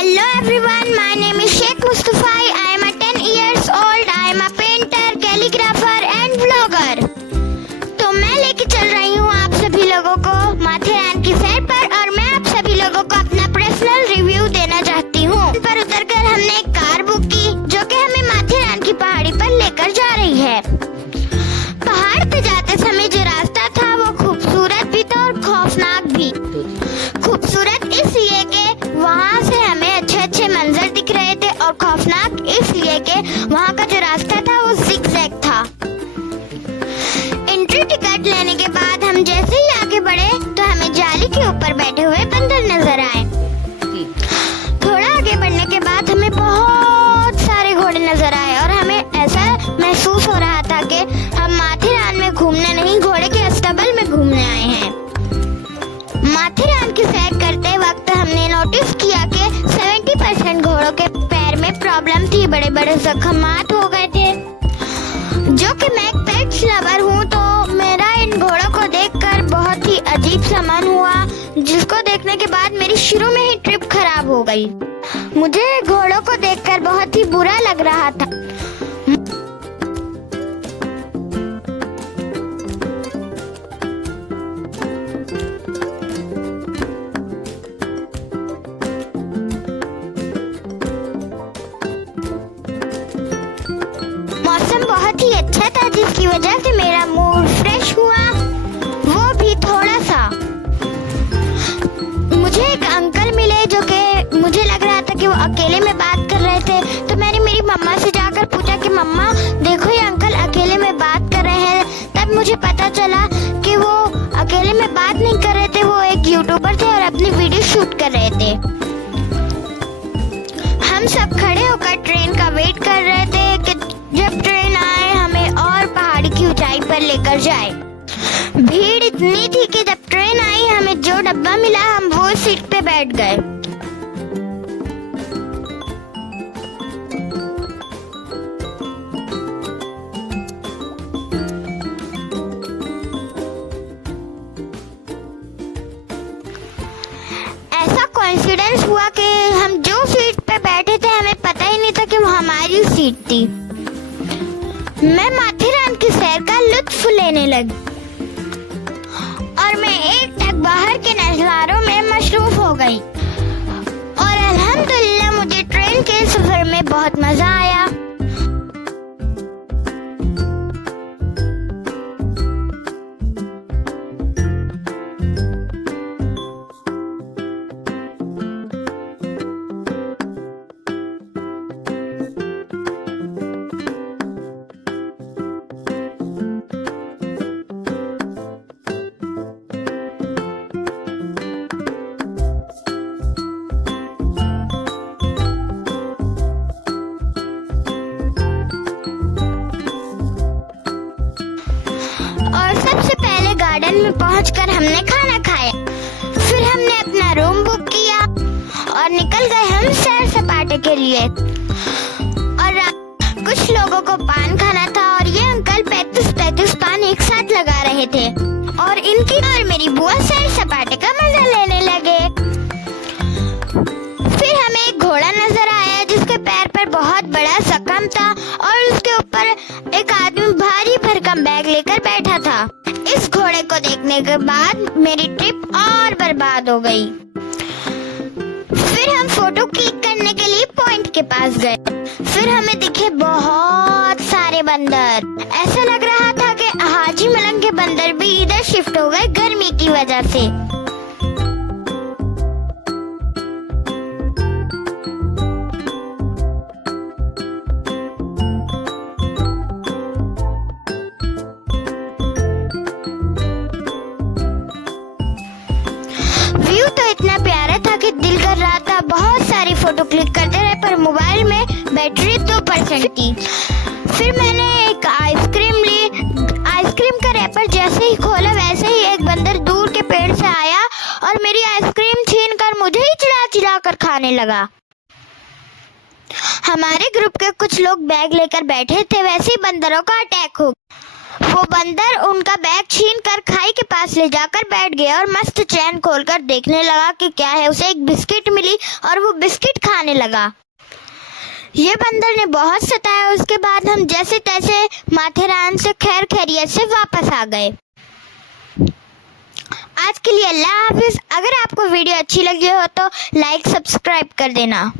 Hello everyone, my name is Sheikh Mustafa. I am a 10 years old. I am a painter, calligrapher and vlogger. तो मैं लेके चल रही हूँ आप सभी लोगों को माथेरान की सैर पर और मैं आप सभी लोगों को अपना पर्सनल रिव्यू देना चाहती हूँ। पर उतरकर हमने एक कार बुक की जो कि हमें माथेरान की पहाड़ी पर लेकर जा रही है। पहाड़ पे जाते समय जो रास्ता था वो खूबसूरत भी था और खौफनाक भी। खूबसूरत इसलिए कि वहाँ से हमें अच्छे मंजर दिख रहे थे और खौफनाक इसलिए कि वहाँ का जो रास्ता था वो जिगजैग था। एंट्री टिकट लेने के बाद हम जैसे ही आगे बढ़े तो हमें जाली के ऊपर बैठे हुए बंदर नजर आए। थोड़ा आगे बढ़ने के बाद हमें बहुत सारे घोड़े नजर आए और हमें ऐसा महसूस हो रहा था कि हम माथेरान में घूमने नहीं घोड़े के अस्तबल में घूमने आए हैं। माथेरान की सैर करते वक्त हमने नोटिस किया कि 70% घोड़ों के पैर में प्रॉब्लम थी, बड़े बड़े जख्मात हो गए थे। जो कि मैं एक पेट्स लवर हूँ तो मेरा इन घोड़ों को देखकर बहुत ही अजीब सा मन हुआ, जिसको देखने के बाद मेरी शुरू में ही ट्रिप खराब हो गई। मुझे घोड़ों को देखकर बहुत ही बुरा लग रहा था। मौसम बहुत ही अच्छा था जिसकी वजह से मेरा मूड फ्रेश हुआ, वो भी थोड़ा सा। मुझे एक अंकल मिले जो कि मुझे लग रहा था कि वो अकेले में बात कर रहे थे, तो मैंने मेरी मम्मा से जाकर पूछा कि मम्मा देखो ये अंकल अकेले में बात कर रहे हैं। तब मुझे पता चला कि वो अकेले में बात नहीं कर रहे थे, वो एक यूट्यूबर थे और अपनी वीडियो शूट कर रहे थे। हम सब खड़े होकर ट्रेन का वेट कर रहे थे कि जब ट्रेन आए हमें और पहाड़ी की ऊंचाई पर लेकर जाए। भीड़ इतनी थी कि जब ट्रेन आई हमें जो डब्बा मिला हम वो सीट पे बैठ गए। ऐसा कोइंसिडेंस हुआ कि हम जो सीट पे बैठे थे हमें पता ही नहीं था कि वो हमारी सीट थी। मैं माथेरान की सैर का लुत्फ लेने लगी और मैं एक टक बाहर के नज़ारों में मशरूफ हो गई और अल्हम्दुलिल्लाह मुझे ट्रेन के सफर में बहुत मजा आया। और सबसे पहले गार्डन में पहुंचकर हमने खाना खाया, फिर हमने अपना रूम बुक किया और निकल गए हम सैर सपाटे के लिए। और कुछ लोगों को पान खाना था और ये अंकल 35 पान एक साथ लगा रहे थे और इनकी और मेरी बुआ सैर सपाटे का मजा लेने लगे। फिर हमें एक घोड़ा नजर आया जिसके पैर पर बहुत बड़ा जख्म था और उसके ऊपर एक आदमी भारी भरकम बैग लेकर बैठा था। इस घोड़े को देखने के बाद मेरी ट्रिप और बर्बाद हो गई। फिर हम फोटो क्लिक करने के लिए पॉइंट के पास गए, फिर हमें दिखे बहुत सारे बंदर। ऐसा लग रहा था कि हाजी मलंग के बंदर भी इधर शिफ्ट हो गए गर्मी की वजह से। व्यू तो इतना प्यारा था कि दिल कर रहा था बहुत सारी फोटो क्लिक करते रहे, पर मोबाइल में बैटरी 2% थी। फिर मैंने एक आइसक्रीम ली। आइसक्रीम का रैपर जैसे ही खोला वैसे ही एक बंदर दूर के पेड़ से आया और मेरी आइसक्रीम छीनकर मुझे ही चिल्ला कर खाने लगा। हमारे ग्रुप के कुछ लोग बैग लेकर बैठे थे, वैसे ही बंदरों का अटैक हो गया। वो बंदर उनका बैग छीन कर खाई के पास ले जाकर बैठ गया और मस्त चैन खोलकर देखने लगा कि क्या है। उसे एक बिस्किट मिली और वो बिस्किट खाने लगा। ये बंदर ने बहुत सताया। उसके बाद हम जैसे तैसे माथेरान से खैर खैरियत से वापस आ गए। आज के लिए अल्लाह हाफिज। अगर आपको वीडियो अच्छी लगी हो तो लाइक सब्सक्राइब कर देना।